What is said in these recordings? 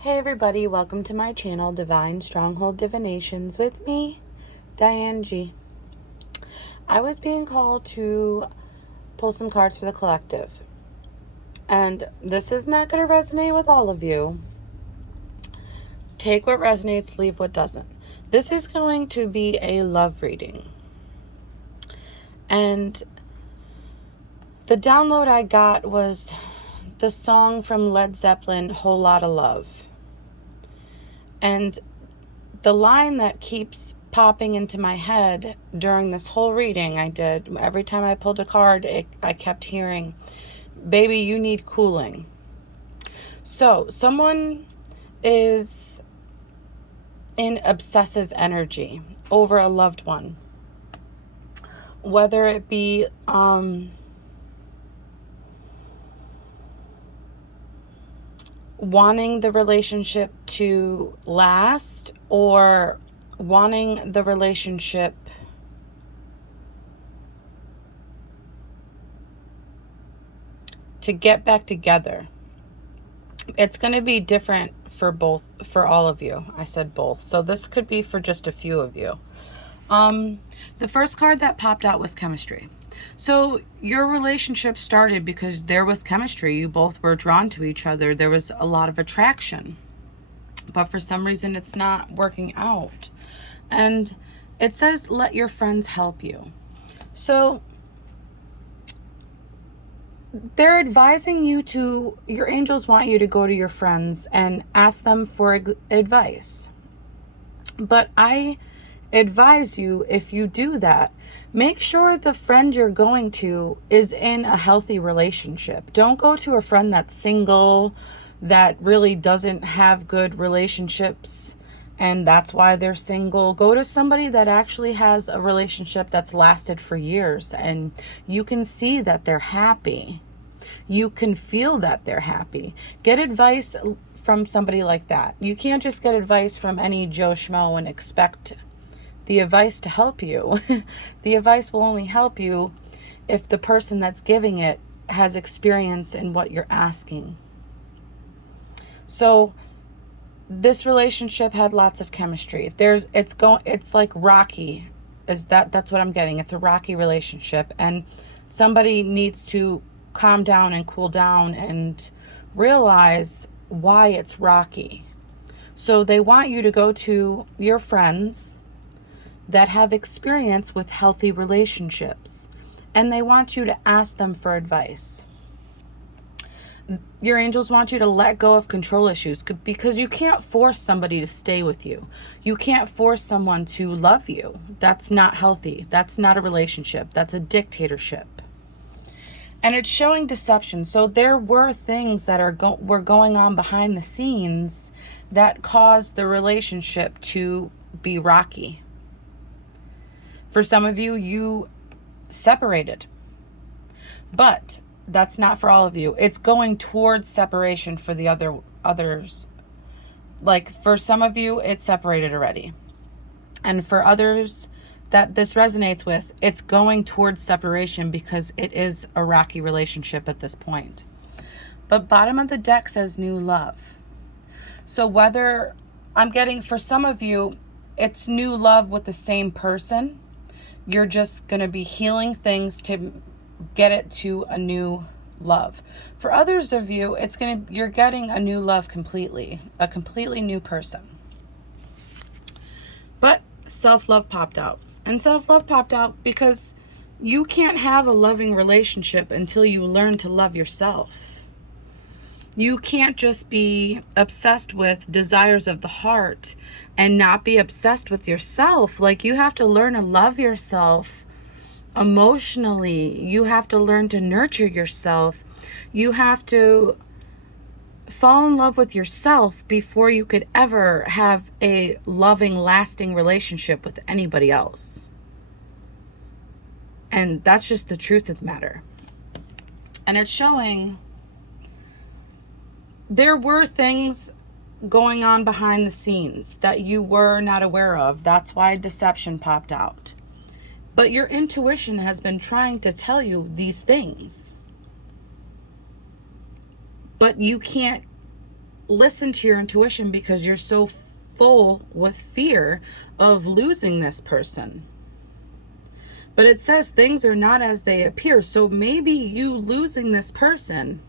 Hey everybody, welcome to my channel, Divine Stronghold Divinations, with me, Diane G. I was being called to pull some cards for the collective, and this is not going to resonate with all of you. Take what resonates, leave what doesn't. This is going to be a love reading, and the download I got was the song from Led Zeppelin, Whole Lotta Love. And the line that keeps popping into my head during this whole reading I did, every time I pulled a card, I kept hearing, "Baby, you need cooling." So someone is in obsessive energy over a loved one, whether it be wanting the relationship to last or wanting the relationship to get back together. It's going to be different for all of you. I said both. So this could be for just a few of you. The first card that popped out was chemistry. So your relationship started because there was chemistry. You both were drawn to each other. There was a lot of attraction. But for some reason, it's not working out. And it says, let your friends help you. So they're advising you to, your angels want you to go to your friends and ask them for advice. But I advise you, if you do that, make sure the friend you're going to is in a healthy relationship. Don't go to a friend that's single, that really doesn't have good relationships, and that's why they're single. Go to somebody that actually has a relationship that's lasted for years, and you can see that they're happy. You can feel that they're happy. Get advice from somebody like that. You can't just get advice from any Joe Schmo and expect the advice to help you. The advice will only help you if the person that's giving it has experience in what you're asking. So this relationship had lots of chemistry. It's like rocky. That's what I'm getting. It's a rocky relationship, and somebody needs to calm down and cool down and realize why it's rocky. So they want you to go to your friends that have experience with healthy relationships, and they want you to ask them for advice. Your angels want you to let go of control issues, because you can't force somebody to stay with you. You can't force someone to love you. That's not healthy. That's not a relationship. That's a dictatorship. And it's showing deception. So there were things that were going on behind the scenes that caused the relationship to be rocky. For some of you, you separated. But that's not for all of you. It's going towards separation for the others. Like for some of you, it's separated already. And for others that this resonates with, it's going towards separation because it is a rocky relationship at this point. But bottom of the deck says new love. So whether I'm getting, for some of you, it's new love with the same person. You're just going to be healing things to get it to a new love. For others of you, you're getting a new love completely, a completely new person. But self-love popped out. And self-love popped out because you can't have a loving relationship until you learn to love yourself. You can't just be obsessed with desires of the heart and not be obsessed with yourself. Like, you have to learn to love yourself emotionally. You have to learn to nurture yourself. You have to fall in love with yourself before you could ever have a loving, lasting relationship with anybody else. And that's just the truth of the matter. And it's showing there were things going on behind the scenes that you were not aware of. That's why deception popped out. But your intuition has been trying to tell you these things. But you can't listen to your intuition because you're so full with fear of losing this person. But it says things are not as they appear. So maybe you losing this person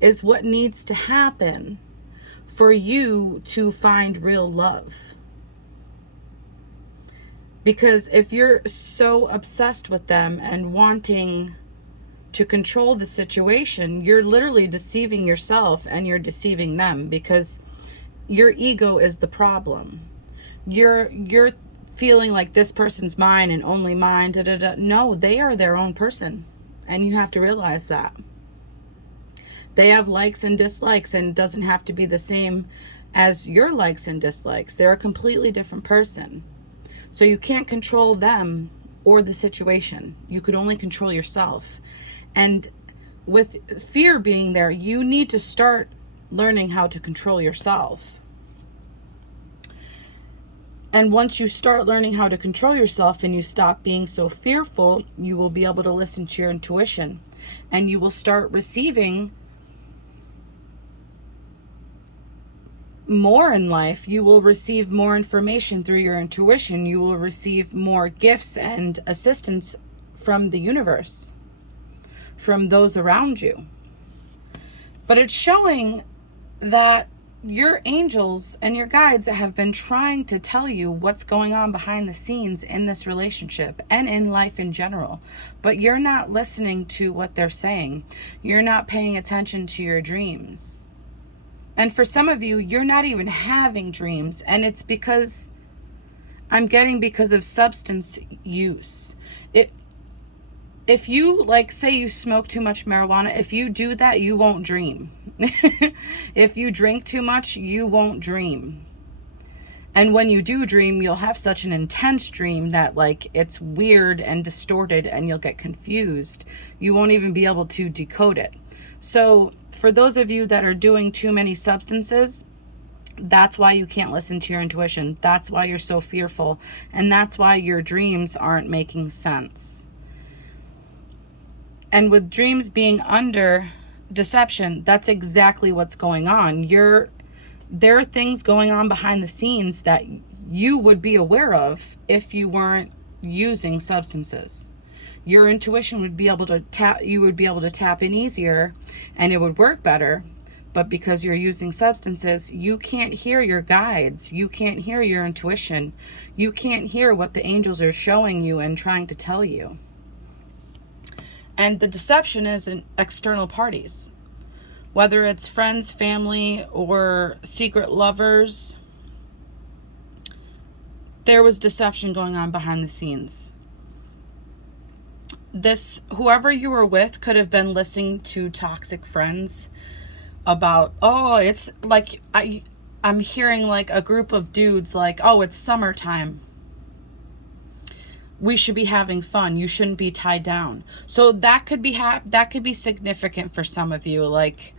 is what needs to happen for you to find real love. Because if you're so obsessed with them and wanting to control the situation, you're literally deceiving yourself and you're deceiving them, because your ego is the problem. You're feeling like this person's mine and only mine. No, they are their own person, and you have to realize that. They have likes and dislikes, and it doesn't have to be the same as your likes and dislikes. They're a completely different person. So you can't control them or the situation. You could only control yourself. And with fear being there, you need to start learning how to control yourself. And once you start learning how to control yourself and you stop being so fearful, you will be able to listen to your intuition, and you will start receiving more in life. You will receive more information through your intuition. You will receive more gifts and assistance from the universe, from those around you. But it's showing that your angels and your guides have been trying to tell you what's going on behind the scenes in this relationship and in life in general. But you're not listening to what they're saying. You're not paying attention to your dreams. And for some of you, you're not even having dreams. And it's because because of substance use. If you, like, say you smoke too much marijuana, if you do that, you won't dream. If you drink too much, you won't dream. And when you do dream, you'll have such an intense dream that, like, it's weird and distorted and you'll get confused. You won't even be able to decode it. So for those of you that are doing too many substances, that's why you can't listen to your intuition. That's why you're so fearful. And that's why your dreams aren't making sense. And with dreams being under deception, that's exactly what's going on. There are things going on behind the scenes that you would be aware of if you weren't using substances. Your intuition would be able to tap in easier, and it would work better. But because you're using substances, you can't hear your guides. You can't hear your intuition. You can't hear what the angels are showing you and trying to tell you. And the deception is in external parties, whether it's friends, family, or secret lovers. There was deception going on behind the scenes. Whoever you were with could have been listening to toxic friends about, it's like, I'm hearing like a group of dudes like, it's summertime. We should be having fun. You shouldn't be tied down. So that could be significant for some of you. Like,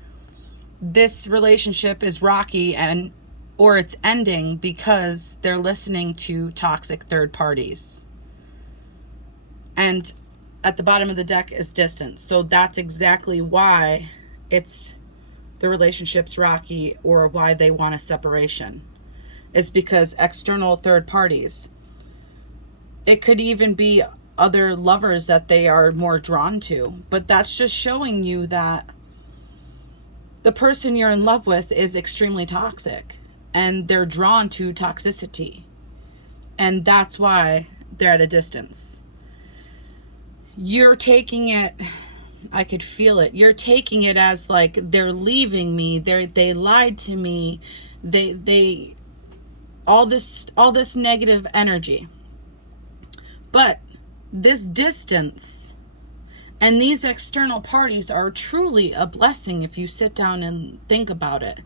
this relationship is rocky or it's ending because they're listening to toxic third parties. And at the bottom of the deck is distance. So that's exactly why the relationship's rocky, or why they want a separation. It's because external third parties. It could even be other lovers that they are more drawn to. But that's just showing you that the person you're in love with is extremely toxic. And they're drawn to toxicity. And that's why they're at a distance. You're taking it, I could feel it. You're taking it as like, they're leaving me. They lied to me. They all this negative energy. But this distance and these external parties are truly a blessing if you sit down and think about it.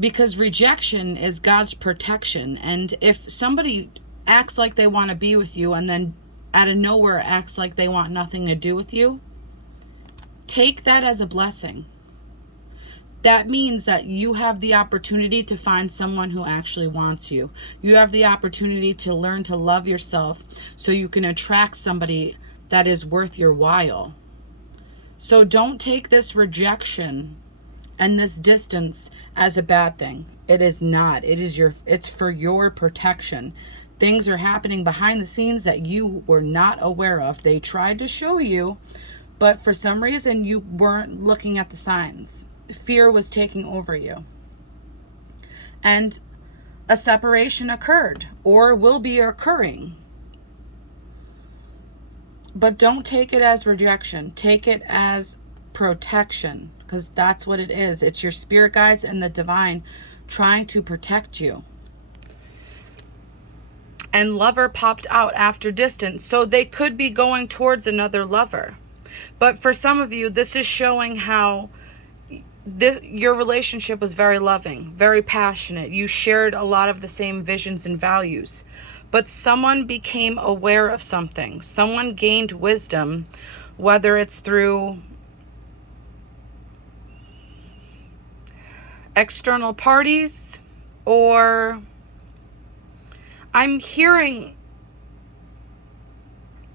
Because rejection is God's protection. And if somebody acts like they want to be with you and then out of nowhere acts like they want nothing to do with you, take that as a blessing. That means that you have the opportunity to find someone who actually wants you. You have the opportunity to learn to love yourself so you can attract somebody that is worth your while. So don't take this rejection and this distance as a bad thing. It is not. It's for your protection. Things are happening behind the scenes that you were not aware of. They tried to show you, but for some reason you weren't looking at the signs. Fear was taking over you. And a separation occurred or will be occurring. But don't take it as rejection. Take it as protection, because that's what it is. It's your spirit guides and the divine trying to protect you. And lover popped out after distance, so they could be going towards another lover. But for some of you, this is showing how your relationship was very loving, very passionate. You shared a lot of the same visions and values. But someone became aware of something. Someone gained wisdom, whether it's through external parties or I'm hearing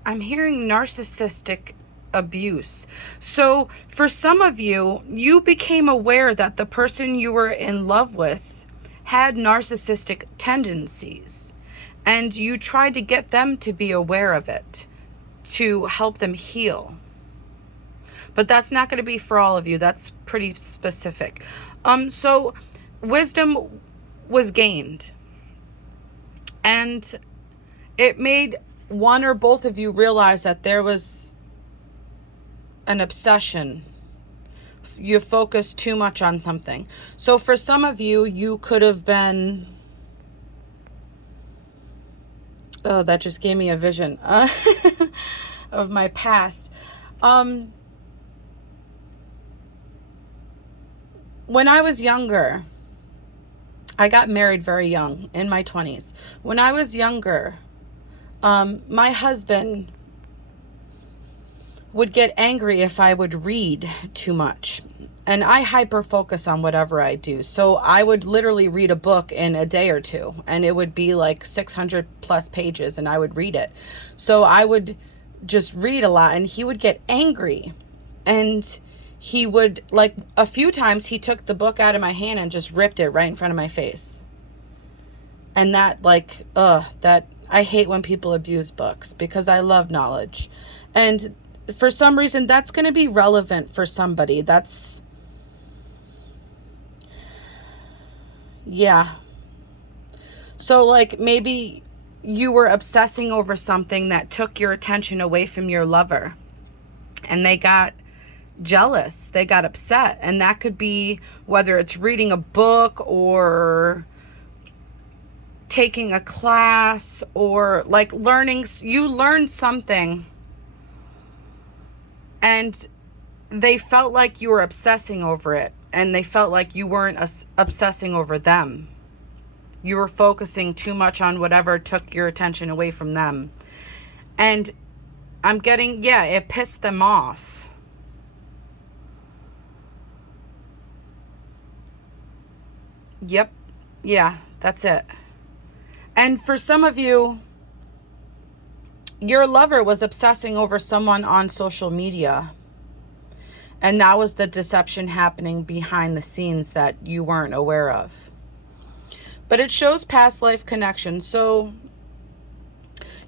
narcissistic abuse. So for some of you, you became aware that the person you were in love with had narcissistic tendencies, and you tried to get them to be aware of it to help them heal. But that's not going to be for all of you. That's pretty specific. So wisdom was gained, and it made one or both of you realize that there was an obsession. You focused too much on something. So for some of you, you could have been... Oh, that just gave me a vision of my past. When I was younger, I got married very young, in my 20s. When I was younger, my husband would get angry if I would read too much. And I hyper focus on whatever I do. So I would literally read a book in a day or two, and it would be like 600 plus pages, and I would read it. So I would just read a lot, and he would get angry. And he would, like, a few times he took the book out of my hand and just ripped it right in front of my face. And that, like, that, I hate when people abuse books, because I love knowledge. And for some reason, that's going to be relevant for somebody. That's, yeah. So, like, maybe you were obsessing over something that took your attention away from your lover, and they got jealous, they got upset. And that could be whether it's reading a book or taking a class or like you learned something, and they felt like you were obsessing over it, and they felt like you weren't obsessing over them. You were focusing too much on whatever took your attention away from them. And I'm getting, yeah, it pissed them off. Yep. Yeah, that's it. And for some of you, your lover was obsessing over someone on social media. And that was the deception happening behind the scenes that you weren't aware of. But it shows past life connection. So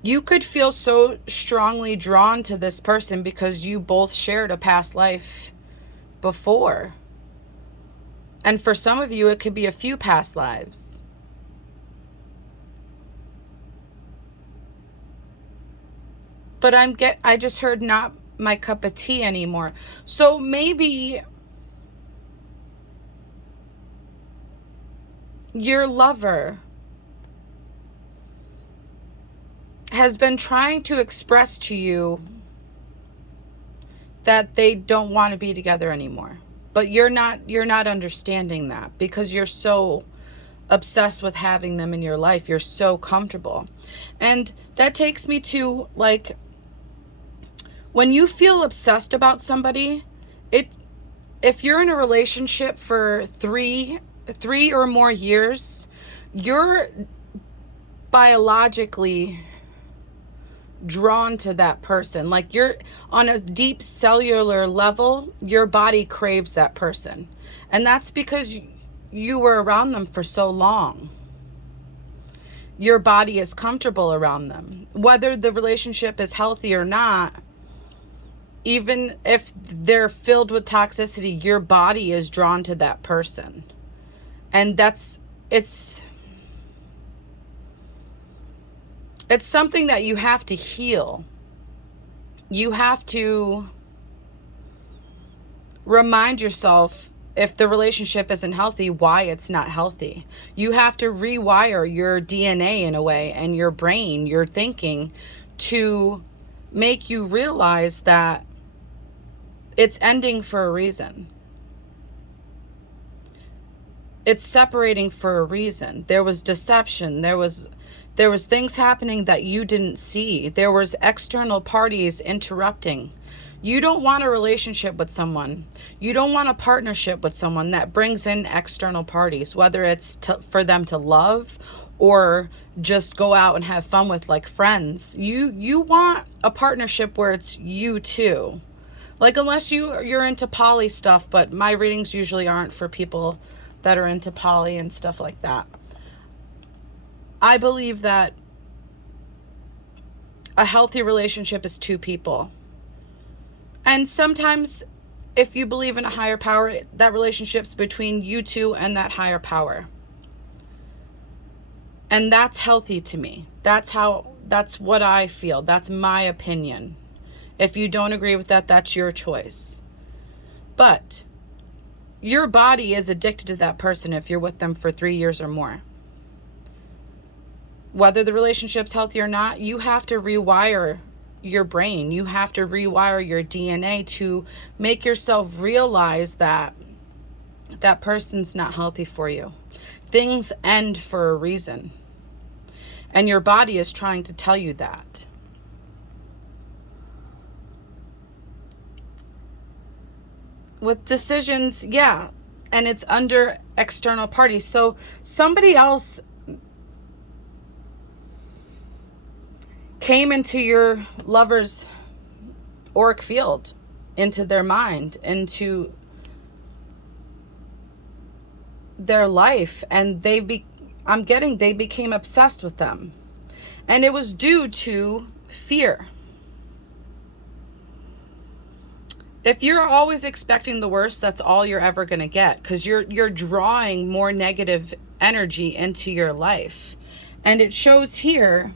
you could feel so strongly drawn to this person because you both shared a past life before. And for some of you, it could be a few past lives. But I just heard not my cup of tea anymore. So maybe your lover has been trying to express to you that they don't want to be together anymore. But you're not understanding that because you're so obsessed with having them in your life. You're so comfortable. And that takes me to, like, when you feel obsessed about somebody, if you're in a relationship for three or more years, you're biologically drawn to that person. Like, you're on a deep cellular level, your body craves that person. And that's because you were around them for so long. Your body is comfortable around them. Whether the relationship is healthy or not, even if they're filled with toxicity, your body is drawn to that person. And it's something that you have to heal. You have to remind yourself, if the relationship isn't healthy, why it's not healthy. You have to rewire your DNA in a way, and your brain, your thinking, to make you realize that it's ending for a reason. It's separating for a reason. There was deception. There was things happening that you didn't see. There was external parties interrupting. You don't want a relationship with someone. You don't want a partnership with someone that brings in external parties, whether it's for them to love or just go out and have fun with, like friends. You want a partnership where it's you two. Like, unless you're into poly stuff, but my readings usually aren't for people that are into poly and stuff like that. I believe that a healthy relationship is two people. And sometimes, if you believe in a higher power, that relationship's between you two and that higher power. And that's healthy to me. That's what I feel. That's my opinion. If you don't agree with that, that's your choice. But your body is addicted to that person if you're with them for 3 years or more. Whether the relationship's healthy or not, you have to rewire your brain. You have to rewire your DNA to make yourself realize that that person's not healthy for you. Things end for a reason. And your body is trying to tell you that. With decisions, yeah, and it's under external parties. So somebody else came into your lover's auric field, into their mind, into their life, and they became obsessed with them. And it was due to fear. If you're always expecting the worst, that's all you're ever going to get, because you're drawing more negative energy into your life. And it shows here,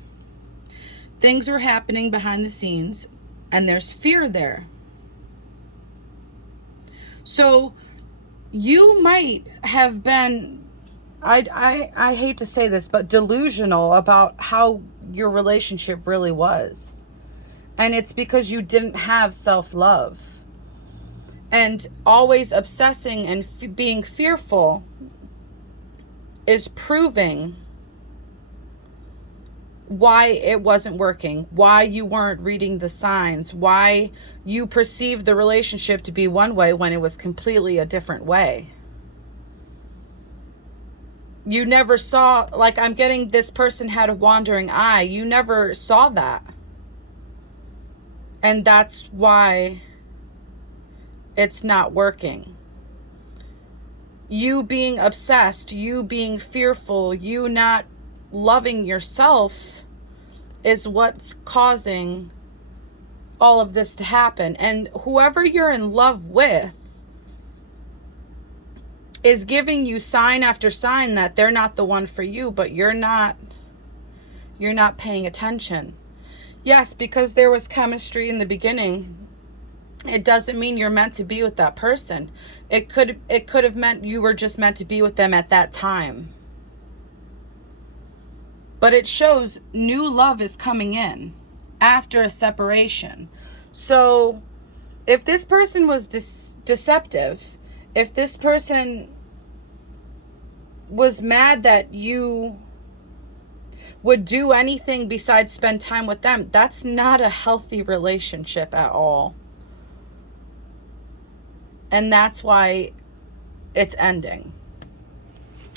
things are happening behind the scenes, and there's fear there. So you might have been, I hate to say this, but delusional about how your relationship really was. And it's because you didn't have self-love. And always obsessing and being fearful is proving why it wasn't working, why you weren't reading the signs, why you perceived the relationship to be one way when it was completely a different way. You never saw, like, I'm getting this person had a wandering eye. You never saw that. And that's why it's not working. You being obsessed, you being fearful, you not loving yourself is what's causing all of this to happen. And whoever you're in love with is giving you sign after sign that they're not the one for you, but you're not paying attention. Yes, because there was chemistry in the beginning, it doesn't mean you're meant to be with that person. It could have meant you were just meant to be with them at that time. But it shows new love is coming in after a separation. So if this person was deceptive, if this person was mad that you would do anything besides spend time with them, that's not a healthy relationship at all. And that's why it's ending.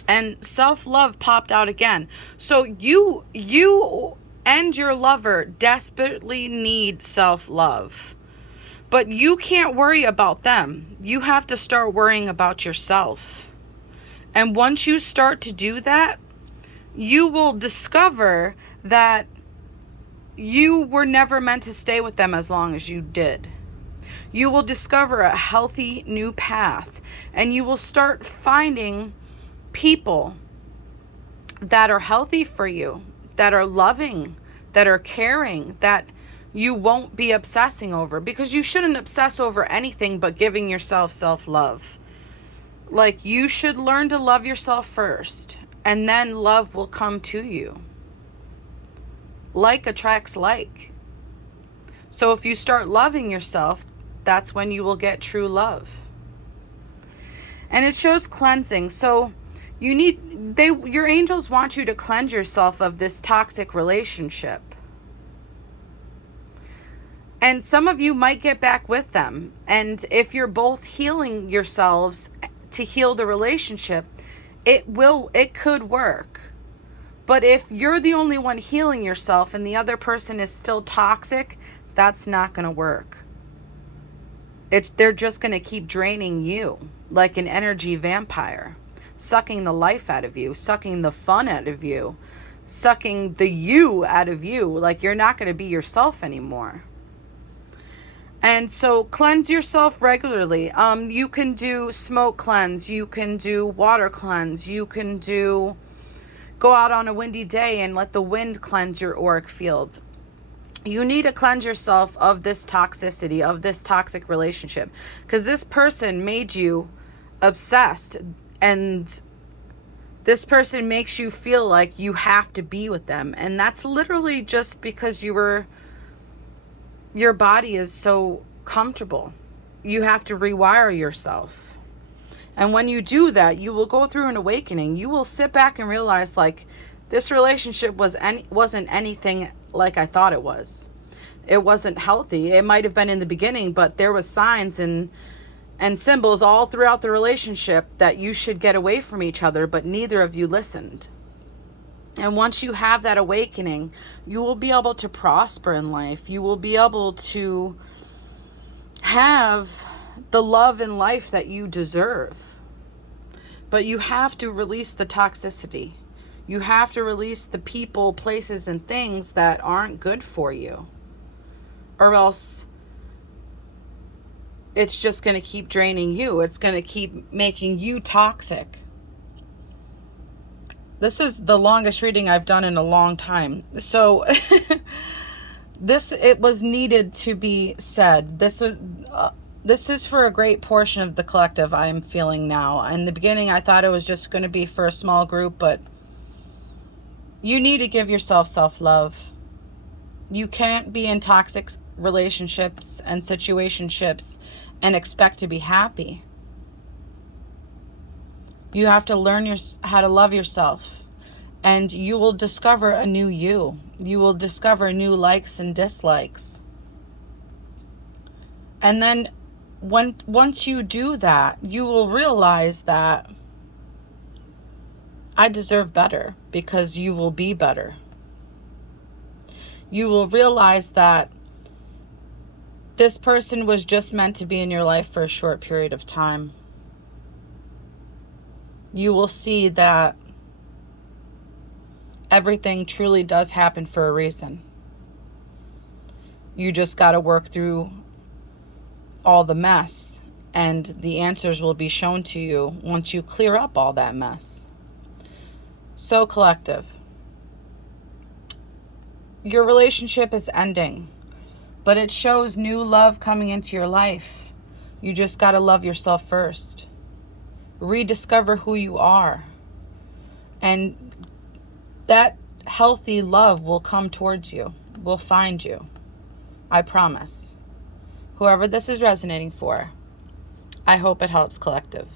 And self-love popped out again. So you and your lover desperately need self-love. But you can't worry about them. You have to start worrying about yourself. And once you start to do that, you will discover that you were never meant to stay with them as long as you did. You will discover a healthy new path, and you will start finding people that are healthy for you, that are loving, that are caring, that you won't be obsessing over, because you shouldn't obsess over anything but giving yourself self-love. Like, you should learn to love yourself first, and then love will come to you. Like attracts like. So if you start loving yourself, that's when you will get true love. And it shows cleansing. So your angels want you to cleanse yourself of this toxic relationship. And some of you might get back with them. And if you're both healing yourselves to heal the relationship, it could work. But if you're the only one healing yourself and the other person is still toxic, that's not going to work. They're just going to keep draining you like an energy vampire, sucking the life out of you, sucking the fun out of you, sucking the you out of you. Like, you're not going to be yourself anymore. And so cleanse yourself regularly. You can do smoke cleanse. You can do water cleanse. You can go out on a windy day and let the wind cleanse your auric field. You need to cleanse yourself of this toxicity, of this toxic relationship, because this person made you obsessed, and this person makes you feel like you have to be with them. And that's literally just because your body is so comfortable. You have to rewire yourself. And when you do that, you will go through an awakening. You will sit back and realize, like, this relationship wasn't anything like I thought it was. It wasn't healthy. It might have been in the beginning, but there was signs and symbols all throughout the relationship that you should get away from each other, but neither of you listened. And once you have that awakening, you will be able to prosper in life. You will be able to have the love in life that you deserve. But you have to release the toxicity. You have to release the people, places, and things that aren't good for you. Or else it's just going to keep draining you. It's going to keep making you toxic. This is the longest reading I've done in a long time. So it was needed to be said. This is for a great portion of the collective, I am feeling now. In the beginning, I thought it was just going to be for a small group, but you need to give yourself self-love. You can't be in toxic relationships and situationships and expect to be happy. You have to learn how to love yourself, and you will discover a new you. You will discover new likes and dislikes. And then once you do that, you will realize that I deserve better, because you will be better. You will realize that this person was just meant to be in your life for a short period of time. You will see that everything truly does happen for a reason. You just got to work through all the mess, and the answers will be shown to you once you clear up all that mess. So, collective, your relationship is ending, but it shows new love coming into your life. You just got to love yourself first. Rediscover who you are. And that healthy love will come towards you, will find you. I promise. Whoever this is resonating for, I hope it helps, collective.